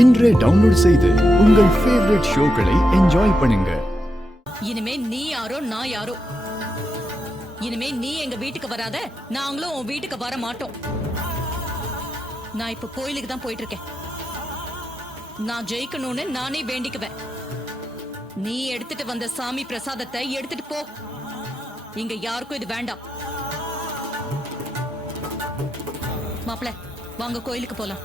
இன்றே டவுன்லோட் செய்து உங்கள் ஃபேவரட் ஷோக்களை என்ஜாய் பண்ணுங்க. இனிமே நீ யாரோ நான் யாரோ. இனிமே நீ எங்க வீட்டுக்கு வராத, நாங்களும் உன் வீட்டுக்கு வர மாட்டோம். நான் இப்ப கோயிலுக்கு தான் போயிட்டு இருக்கேன். நான் ஜெயிக்கணும்னு நானே வேண்டிக்குவேன். நீ எடுத்துட்டு வந்த சாமி பிரசாதத்தை எடுத்துட்டு போ. இங்க யாருக்கும் இது வேண்டாம். மாப்பிள, வாங்க கோயிலுக்கு போலாம்.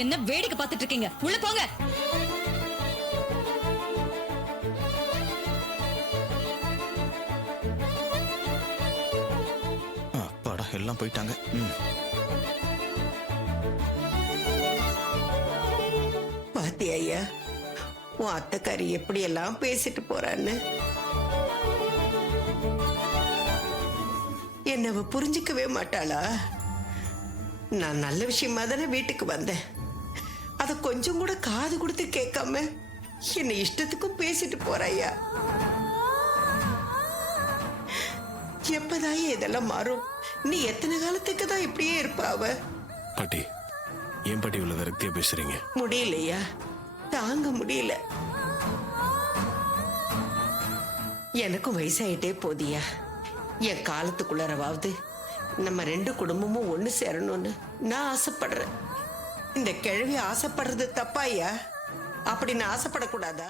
என்ன வேடிக்கை பார்த்துட்டு இருக்கீங்க? உள்ள போங்க. அப்பாடா, எல்லாம் போயிட்டாங்க. பாத்தி ஐயா, உன் அத்தைக்காரி எப்படி எல்லாம் பேசிட்டு போறான்னு. என்னவ புரிஞ்சுக்கவே மாட்டாளா? நான் நல்ல விஷயமா தானே வீட்டுக்கு வந்தேன். அத கொஞ்சம் கூட காது கொடுத்து கேட்காம என்ன இஷ்டத்துக்கும் பேசிட்டு போறாயா. எப்பதான் இதெல்லாம் மாறும்? நீ எத்தனை காலத்துக்கு தான் இப்படியே இருப்ப? அவ பாட்டி, ஏன் பாட்டி இவ்வளவு விரக்தியா பேசுறீங்க? முடியலையா? தாங்க முடியல. எனக்கும் வயசாயிட்டே போதியா. என் காலத்துக்குள்ளரவாவது நம்ம ரெண்டு குடும்பமும் ஒண்ணு சேரணும்னு நான் ஆசைப்படுறேன். இந்த கிழவி ஆசைப்படுறது தப்பாயா? அப்படி நான் ஆசைப்படக்கூடாதா?